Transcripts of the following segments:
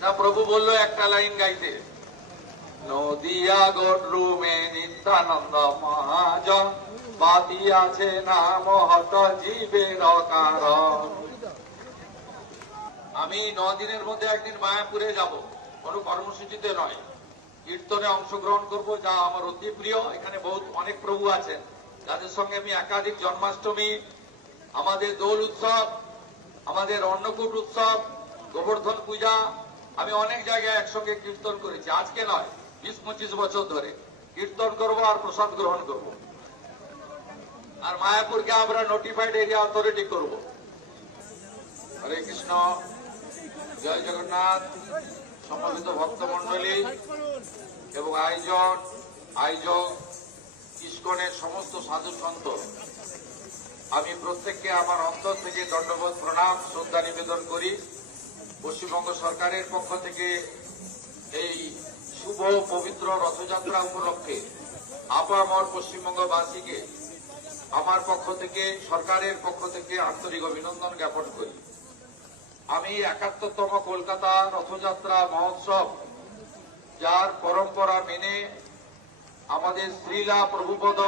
না প্রভু বললো একটা লাইন গাইতে, নদিয়া গডরুমে নিত্যানন্দ মহাজন বাদিয়াছে না মহত জীবের কারণ। আমি 9 দিনের মধ্যে একদিন মায়াপুরে যাব, কোনো কর্মসূচিতে নয়, কীর্তনে অংশগ্রহণ করব, যা আমার অতি প্রিয়। এখানে অনেক প্রভু আছেন যাদের সঙ্গে আমি একাধিক জন্মাষ্টমী, আমাদের দোল উৎসব, আমাদের অন্নকূট উৎসব, গোবর্ধন পূজা, আমি অনেক জায়গায় একসঙ্গে কীর্তন করেছি। আজকে নয়, 20-25 বছর ধরে কীর্তন করব আর প্রসাদ গ্রহণ করব। আর মায়াপুরকে আমরা নোটিফাইড এরিয়া অথরিটি করব। হরে কৃষ্ণ, জয় জগন্নাথ। সমবেত ভক্তমন্ডলী এবং আয়োজক ইস্কনের সমস্ত সাধু সন্ত, আমি প্রত্যেককে আমার অন্তর থেকে দণ্ডবোধ প্রণাম শ্রদ্ধা নিবেদন করি। পশ্চিমবঙ্গ সরকারের পক্ষ থেকে এই শুভ পবিত্র রথযাত্রা উপলক্ষে আপামর পশ্চিমবঙ্গবাসীকে আমার পক্ষ থেকে, সরকারের পক্ষ থেকে আন্তরিক অভিনন্দন জ্ঞাপন করি। আমি 71তম কলকাতা রথযাত্রা মহোৎসব, যার পরম্পরা মেনে আমাদের শ্রীলা প্রভুপদ,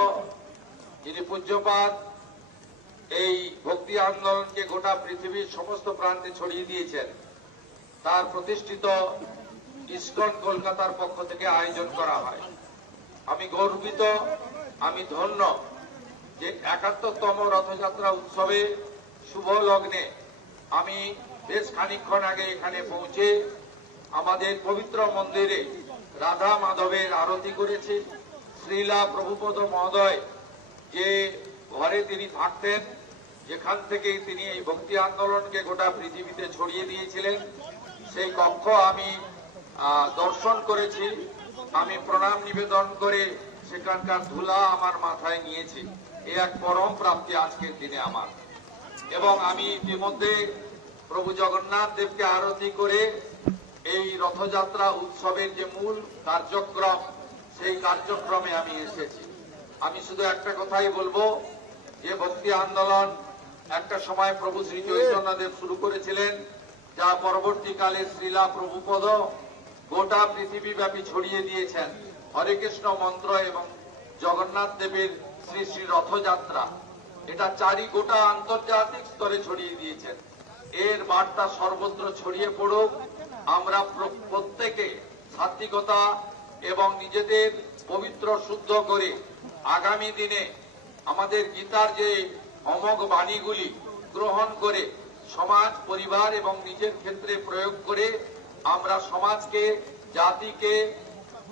যিনি পূজ্যপাদ, এই ভক্তি আন্দোলনকে গোটা পৃথিবীর সমস্ত প্রান্তে ছড়িয়ে দিয়েছেন, তার প্রতিষ্ঠিত ইস্কন কলকাতার পক্ষ থেকে আয়োজন করা হয়। আমি গর্বিত, আমি ধন্য যে 71তম রথযাত্রা উৎসবে শুভ লগ্নে আমি বেশ খানিকক্ষণ আগে এখানে পৌঁছে আমাদের পবিত্র মন্দিরে রাধা মাধবের আরতি করেছি। শ্রীলা প্রভুপদ মহোদয় যে ঘরে তিনি থাকতেন, যেখান থেকে তিনি এই ভক্তি আন্দোলনকে গোটা পৃথিবীতে ছড়িয়ে দিয়েছিলেন, সেই কক্ষ আমি দর্শন করেছি। আমি প্রণাম নিবেদন করে সেখানকার ধুলা আমার মাথায় নিয়েছি। এ এক পরম প্রাপ্তি আজকের দিনে আমার। এবং আমি ইতিমধ্যে প্রভু জগন্নাথ দেবকে আরতি করে এই রথযাত্রা উৎসবের যে মূল কার্যক্রম, সেই কার্যক্রমে আমি এসেছি। আমি শুধু একটা কথাই বলবো, যে ভক্তি আন্দোলন একটা সময় প্রভু শ্রী চৈতন্যদেব শুরু করেছিলেন, যা পরবর্তীকালে শ্রীলা প্রভুপদ গোটা পৃথিবীব্যাপী ছড়িয়ে দিয়েছেন। হরে কৃষ্ণ মন্ত্র এবং জগন্নাথ দেবের শ্রী শ্রী রথযাত্রা, এটা গোটা আন্তর্জাতিক স্তরে ছড়িয়ে দিয়েছেন। এর বার্তা সর্বত্র ছড়িয়ে পড়ুক। আমরা প্রত্যেকে সাত্বিকতা এবং নিজেদের পবিত্র শুদ্ধ করে আগামী দিনে আমাদের গীতার যে অমোঘ বাণীগুলি গ্রহণ করে সমাজ, পরিবার এবং নিজের ক্ষেত্রে প্রয়োগ করে আমরা সমাজকে, জাতিকে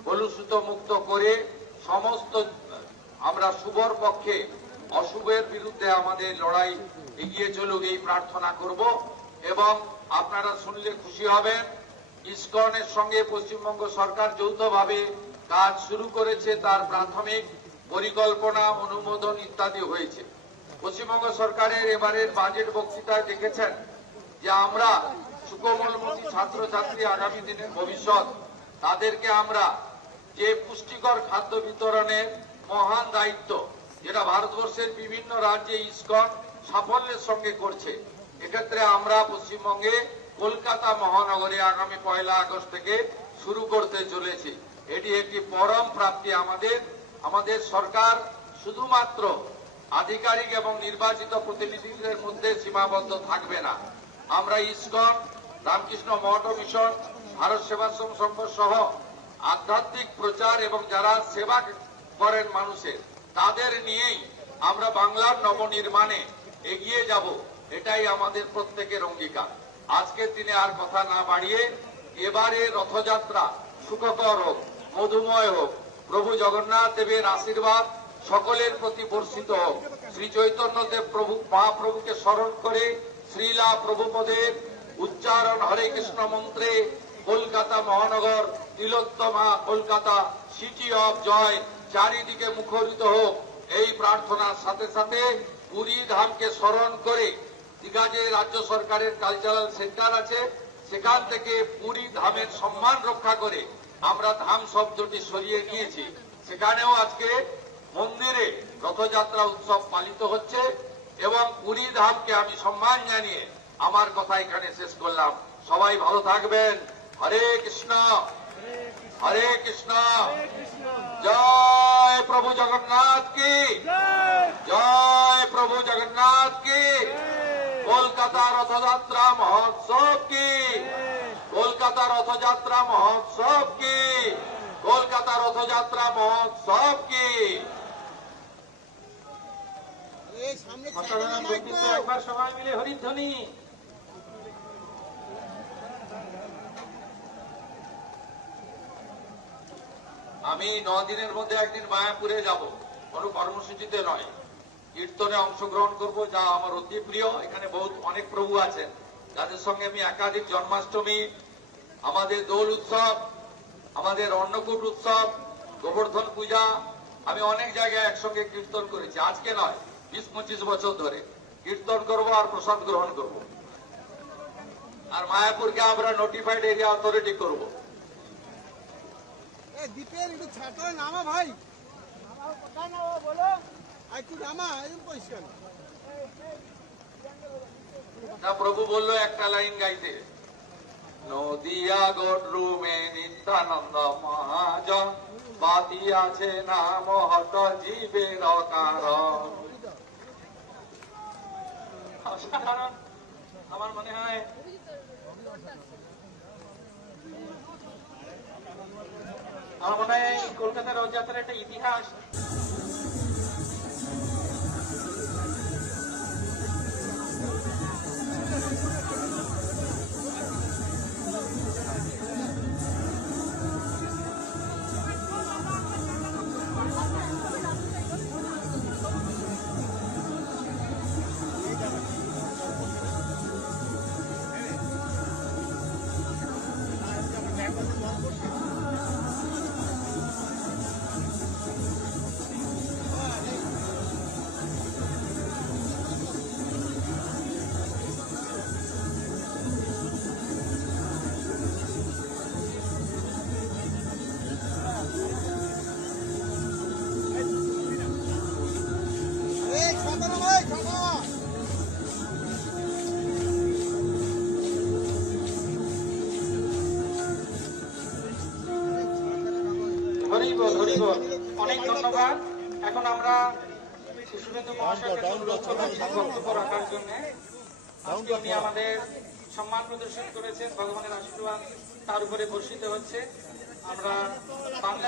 কলুষিত মুক্ত করে সমস্ত আমরা শুভর পক্ষে, অশুভের বিরুদ্ধে আমাদের লড়াই এগিয়ে চলুক, এই প্রার্থনা করব। এবং আপনারা শুনলে খুশি হবেন, ইসকনের সঙ্গে পশ্চিমবঙ্গ সরকার যৌথভাবে কাজ শুরু করেছে। তার প্রাথমিক পরিকল্পনা, অনুমোদন ইত্যাদি হয়েছে। পশ্চিমবঙ্গ সরকারের এবারের বাজেট বক্তৃতায় দেখেছেন যে আমরা সুকোমলমতি ছাত্রছাত্রী, আগামী দিনের ভবিষ্যৎ, তাদেরকে আমরা যে পুষ্টিকর খাদ্য বিতরণের মহান দায়িত্ব, যেটা ভারতবর্ষের বিভিন্ন রাজ্যে ইসকন সাফল্যের সঙ্গে করছে, এক্ষেত্রে আমরা পশ্চিমবঙ্গে কলকাতা মহানগরে আগামী 1 আগস্ট থেকে শুরু করতে চলেছি। এটি একটি পরম প্রাপ্তি আমাদের। আমাদের সরকার শুধুমাত্র আধিকারিক এবং নির্বাচিত প্রতিনিধিদের মধ্যে সীমাবদ্ধ থাকবে না। আমরা ইসকন, রামকৃষ্ণ মঠ মিশন, ভারত সেবাশ্রম সংঘ সহ আধ্যাত্মিক প্রচার এবং যারা সেবা করেন মানুষের, তাদের নিয়েই আমরা বাংলার নবনির্মাণে এগিয়ে যাব। এটাই আমাদের প্রত্যেকের অঙ্গীকার। আজকের দিনে আর কথা না বাড়িয়ে, এবারে রথযাত্রা সুখকর হোক, মধুময় হোক। প্রভু জগন্নাথ দেবের আশীর্বাদ সকলের প্রতি বর্ষিত হোক। শ্রী চৈতন্য দেব প্রভু মহাপ্রভুকে স্মরণ করে শ্রীলা প্রভুপদের উচ্চারণ হরে কৃষ্ণ মন্ত্রে কলকাতা মহানগর, তিলোত্তমা কলকাতা, সিটি অফ জয় চারিদিকে মুখরিত হোক। এই প্রার্থনার সাথে সাথে পুরী ধামকে স্মরণ করে, দীঘা যে রাজ্য সরকারের কালচারাল সেন্টার আছে, সেখান থেকে পুরী ধামের সম্মান রক্ষা করে আমরা ধাম শব্দটি সরিয়ে নিয়েছি। সেখানেও আজকে মন্দিরে রথযাত্রা উৎসব পালিত হচ্ছে এবং পুরী ধামকে আমি সম্মান জানিয়ে আমার কথা এখানে শেষ করলাম। সবাই ভালো থাকবেন। হরে কৃষ্ণ হরে কৃষ্ণ। জয় প্রভু জগন্নাথ কি জয় প্রভু জগন্নাথ কি। কলকাতা রথযাত্রা মহোৎসব কি কলকাতা রথযাত্রা মহোৎসব কি কলকাতা রথযাত্রা মহোৎসব কি। একবার সবাই মিলে হরিধ্বনি। আমি 9 দিনের মধ্যে একদিন মায়াপুরে যাব, কোনো কর্মসূচিতে নয়, কীর্তনে অংশগ্রহণ করব, যা আমার অতি প্রিয়। এখানে অনেক প্রভু আছেন যাদের সঙ্গে আমি একাধিক জন্মাষ্টমী, আমাদের দোল উৎসব, আমাদের অন্নকূট উৎসব, গোবর্ধন পূজা, আমি অনেক জায়গায় একসঙ্গে কীর্তন করেছি। আজকে নয়, 20-25 বছর ধরে কীর্তন করব আর প্রসাদ গ্রহণ করব। আর মায়াপুরকে আমরা নোটিফাইড এরিয়া অথরিটি করব। দীপের একটু ছাড়তে নামা ভাই, কোথায় নামা বলো, একটু নামা পরিষ্কার। না, প্রভু বললো একটা লাইন গাইতে, নদিয়া গডরুমে নিত্যানন্দ মহাজন বাতিয়াছে নাম হত জীবের কারণ। অসাধারণ। আমার মনে হয় কলকাতার রথযাত্রার একটা ইতিহাস। অনেক ধন্যবাদ। এখন আমরা শুভেন্দু মহাশয়কে বক্তব্য রাখার জন্য উনি আমাদের সম্মান প্রদর্শন করেছেন, ভগবানের আশীর্বাদ তার উপরে বর্ষিত হচ্ছে। আমরা বাংলা